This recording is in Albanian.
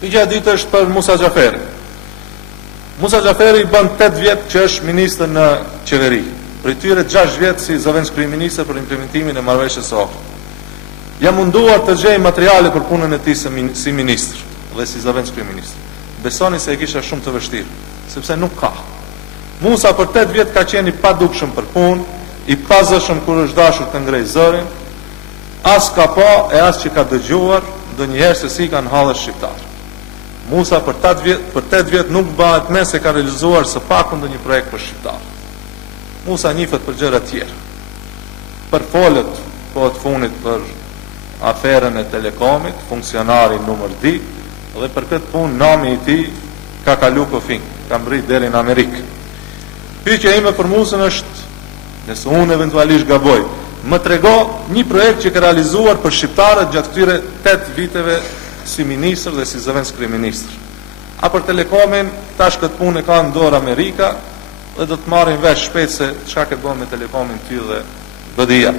Pyetja e dytë është për Musa Xhaferi. Musa Xhaferi bën 8 vjet që është ministër në qeveri. Për tyre 6 vjet si zëvendës kryeministër për implementimin e marrëveshjes së Ohrit. Jam munduar të gjej materiale për punën e tij si ministër dhe si zëvendës kryeministër. Besoni se e kisha shumë të vështirë, sepse nuk ka. Musa për 8 vjet ka qenë i padukshëm për punë, i pazëshëm kur është dashur të ngrej zërin, as ka pa e as që ka dëgjuar ndonjëherë se si kanë hallë shqiptar. Musa për 8 vjet nuk bëhet me se ka realizuar së paku ndonjë projekt për shqiptar. Musa njihet për gjëra tjera. Për folët kohët funit për aferën e Telekomit, funksionari numër 2, dhe për këtë punë nami i tij ka kalu kufin, ka mbrit deri në Amerikë. Pyetja ime për Musën është, nëse unë eventualisht gaboj, më trego një projekt që ka realizuar për shqiptarët gjatë këtyre 8 viteve si ministër dhe si zëvendës kryeministër. A për Telekomin, tash këtë punë e ka në dorë Amerika dhe do të marrin vesh shpejt se çka ke bën me Telekomin ty dhe BDI-a.